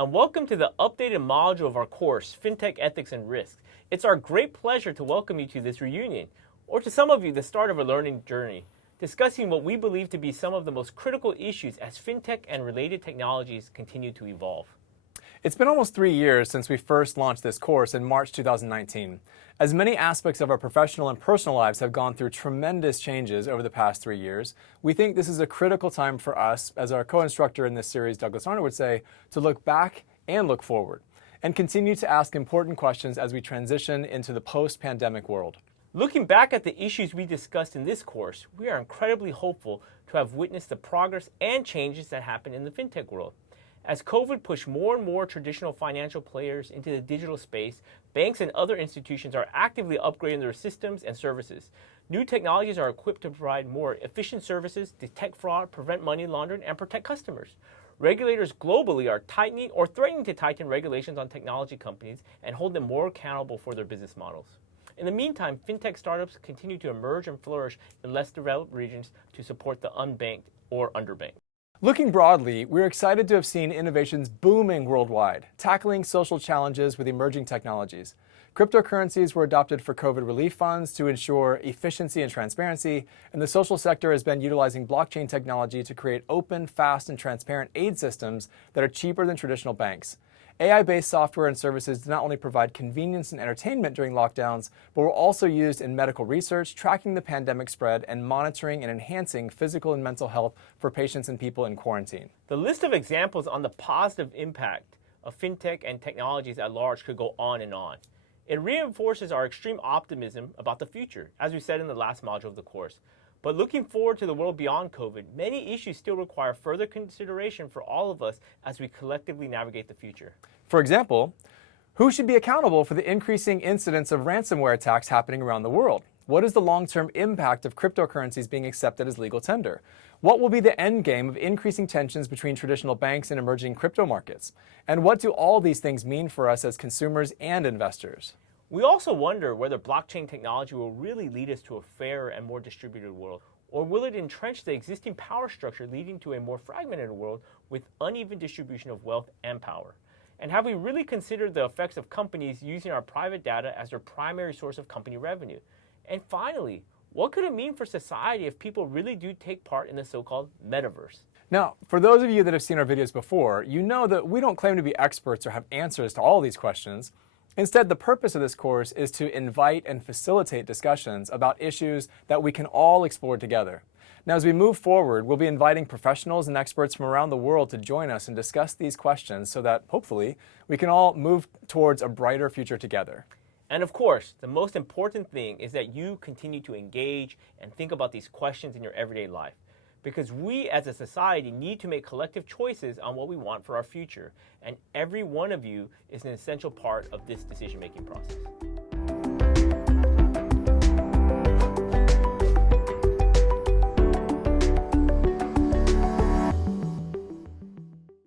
and welcome to the updated module of our course, FinTech Ethics and Risks. It's our great pleasure to welcome you to this reunion, or to some of you, the start of a learning journey, discussing what we believe to be some of the most critical issues as FinTech and related technologies continue to evolve. It's been almost 3 years since we first launched this course in March 2019. As many aspects of our professional and personal lives have gone through tremendous changes over the past 3 years, we think this is a critical time for us, as our co-instructor in this series, Douglas Arner, would say, to look back and look forward, and continue to ask important questions as we transition into the post-pandemic world. Looking back at the issues we discussed in this course, we are incredibly hopeful to have witnessed the progress and changes that happened in the FinTech world. As COVID pushed more and more traditional financial players into the digital space, banks and other institutions are actively upgrading their systems and services. New technologies are equipped to provide more efficient services, detect fraud, prevent money laundering, and protect customers. Regulators globally are tightening or threatening to tighten regulations on technology companies and hold them more accountable for their business models. In the meantime, FinTech startups continue to emerge and flourish in less developed regions to support the unbanked or underbanked. Looking broadly, we're excited to have seen innovations booming worldwide, tackling social challenges with emerging technologies. Cryptocurrencies were adopted for COVID relief funds to ensure efficiency and transparency, and the social sector has been utilizing blockchain technology to create open, fast, and transparent aid systems that are cheaper than traditional banks. AI-based software and services do not only provide convenience and entertainment during lockdowns, but were also used in medical research, tracking the pandemic spread, and monitoring and enhancing physical and mental health for patients and people in quarantine. The list of examples on the positive impact of FinTech and technologies at large could go on and on. It reinforces our extreme optimism about the future, as we said in the last module of the course. But looking forward to the world beyond COVID, many issues still require further consideration for all of us as we collectively navigate the future. For example, who should be accountable for the increasing incidence of ransomware attacks happening around the world? What is the long-term impact of cryptocurrencies being accepted as legal tender? What will be the end game of increasing tensions between traditional banks and emerging crypto markets? And what do all these things mean for us as consumers and investors? We also wonder whether blockchain technology will really lead us to a fairer and more distributed world, or will it entrench the existing power structure, leading to a more fragmented world with uneven distribution of wealth and power? And have we really considered the effects of companies using our private data as their primary source of company revenue? And finally, what could it mean for society if people really do take part in the so-called metaverse? Now, for those of you that have seen our videos before, you know that we don't claim to be experts or have answers to all these questions. Instead, the purpose of this course is to invite and facilitate discussions about issues that we can all explore together. Now, as we move forward, we'll be inviting professionals and experts from around the world to join us and discuss these questions so that, hopefully, we can all move towards a brighter future together. And of course, the most important thing is that you continue to engage and think about these questions in your everyday life. Because we as a society need to make collective choices on what we want for our future. And every one of you is an essential part of this decision-making process.